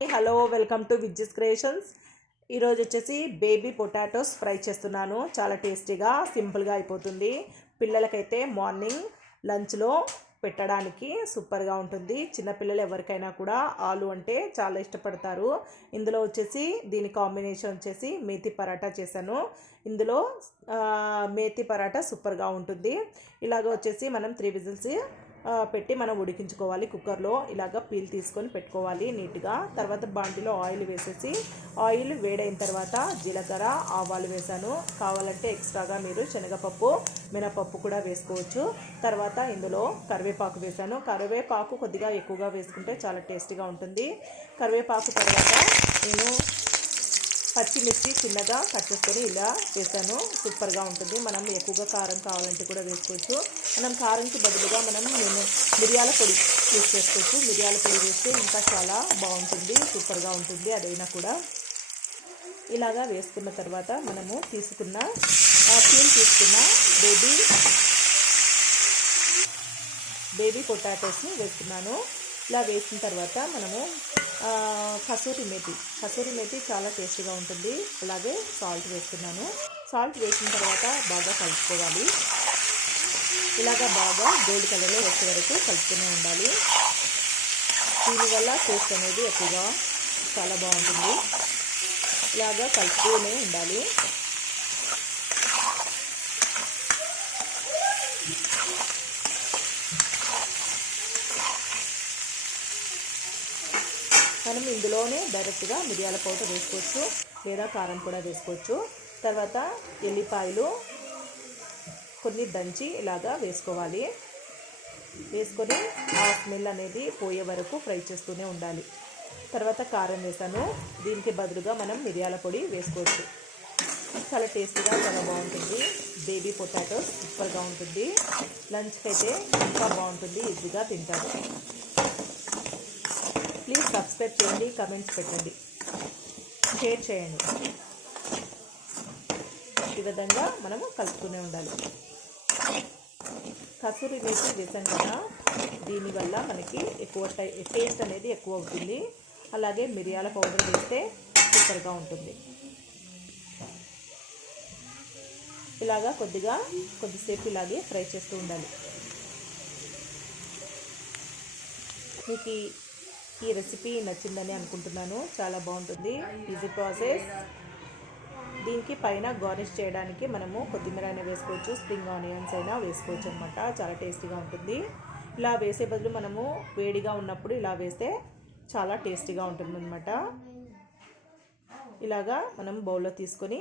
Hello, welcome to Vijji's creations. ఈరోజు వచ్చేసి baby potatoes fry చేస్తున్నాను. చాలా టేస్టీగా సింపుల్గా అయిపోతుంది. పిల్లలకైతే మార్నింగ్ లంచ్లో పెట్టడానికి సూపర్గా ఉంటుంది. చిన్నపిల్లలు ఎవరికైనా కూడా ఆలు అంటే చాలా ఇష్టపడతారు. ఇందులో వచ్చేసి దీని కాంబినేషన్ వచ్చేసి మేతి పరాటా చేశాను. ఇందులో మేతి పరాటా సూపర్గా ఉంటుంది. ఇలాగ వచ్చేసి మనం 3 విజిల్స్ పెట్టి మనం ఉడికించుకోవాలి. కుక్కర్లో ఇలాగ పీల్ తీసుకొని పెట్టుకోవాలి నీట్గా. తర్వాత బాండిలో ఆయిల్ వేసేసి ఆయిల్ వేడైన తర్వాత జీలకర్ర ఆవాలు వేసాను. కావాలంటే ఎక్స్ట్రాగా మీరు శనగపప్పు మినపప్పు కూడా వేసుకోవచ్చు. తర్వాత ఇందులో కరివేపాకు వేసాను. కరివేపాకు కొద్దిగా ఎక్కువగా వేసుకుంటే చాలా టేస్టీగా ఉంటుంది. కరివేపాకు తర్వాత నేను పచ్చిమిర్చి చిన్నగా కట్ చేసుకొని ఇలా వేసాను. సూపర్గా ఉంటుంది. మనం ఎక్కువగా కారం కావాలంటే కూడా వేసుకోవచ్చు. మనం కారంకి బదులుగా నేను మిరియాల పొడి యూస్ చేసుకోవచ్చు. మిరియాల పొడి వేస్తే ఇంకా చాలా బాగుంటుంది, సూపర్గా ఉంటుంది. అదైనా కూడా ఇలాగా వేసుకున్న తర్వాత మనము తీసుకున్న బేబీ పొటాటోస్ని వేస్తున్నాను. ఇలా వేసిన తర్వాత మనము కసూరి మేతి చాలా టేస్టీగా ఉంటుంది. అలాగే సాల్ట్ వేస్తున్నాను. సాల్ట్ వేసిన తర్వాత బాగా కలుపుకోవాలి. ఇలాగా బాగా గోల్డ్ కలర్లో వచ్చే వరకు కలుపుతూనే ఉండాలి. దీనివల్ల టేస్ట్ అనేది ఎక్కువగా చాలా బాగుంటుంది. ఇలాగా కలుపుతూనే ఉండాలి. మనం ఇందులోనే డైరెక్ట్గా మిరియాల పౌడర్ వేసుకోవచ్చు, లేదా కారం కూడా వేసుకోవచ్చు. తర్వాత ఎల్లిపాయలు కొన్ని దంచి ఇలాగా వేసుకోవాలి. వేసుకొని ఆ స్మెల్ అనేది పోయే వరకు ఫ్రై చేస్తూనే ఉండాలి. తర్వాత కారం వేసాను. దీనికి బదులుగా మనం మిరియాల పొడి వేసుకోవచ్చు. చాలా టేస్టీగా చాలా బాగుంటుంది. బేబీ పొటాటోస్ సూపర్గా ఉంటుంది. లంచ్కి అయితే ఇంకా బాగుంటుంది, ఈజీగా తింటారు. ప్లీజ్ సబ్స్క్రైబ్ చేయండి, కమెంట్స్ పెట్టండి, షేర్ చేయండి. ఈ విధంగా మనము కలుపుతూనే ఉండాలి. కసూరి మేతి వేసాం కదా, దీనివల్ల మనకి ఎక్కువ టేస్ట్ అనేది ఎక్కువ అవుతుంది. అలాగే మిరియాల పౌడర్ వేస్తే సూపర్గా ఉంటుంది. ఇలాగా కొద్దిసేపు ఇలాగే ఫ్రై చేస్తూ ఉండాలి. మీకు ఈ రెసిపీ నచ్చిందని అనుకుంటున్నాను. చాలా బాగుంటుంది, ఈజీ ప్రాసెస్. దీనికి పైన గార్నిష్ చేయడానికి మనము కొత్తిమీర అయినా వేసుకోవచ్చు, స్ప్రింగ్ ఆనియన్స్ అయినా వేసుకోవచ్చు అనమాట. చాలా టేస్టీగా ఉంటుంది. ఇలా వేసే బదులు మనము వేడిగా ఉన్నప్పుడు ఇలా వేస్తే చాలా టేస్టీగా ఉంటుంది అనమాట. ఇలాగా మనం బౌల్లో తీసుకొని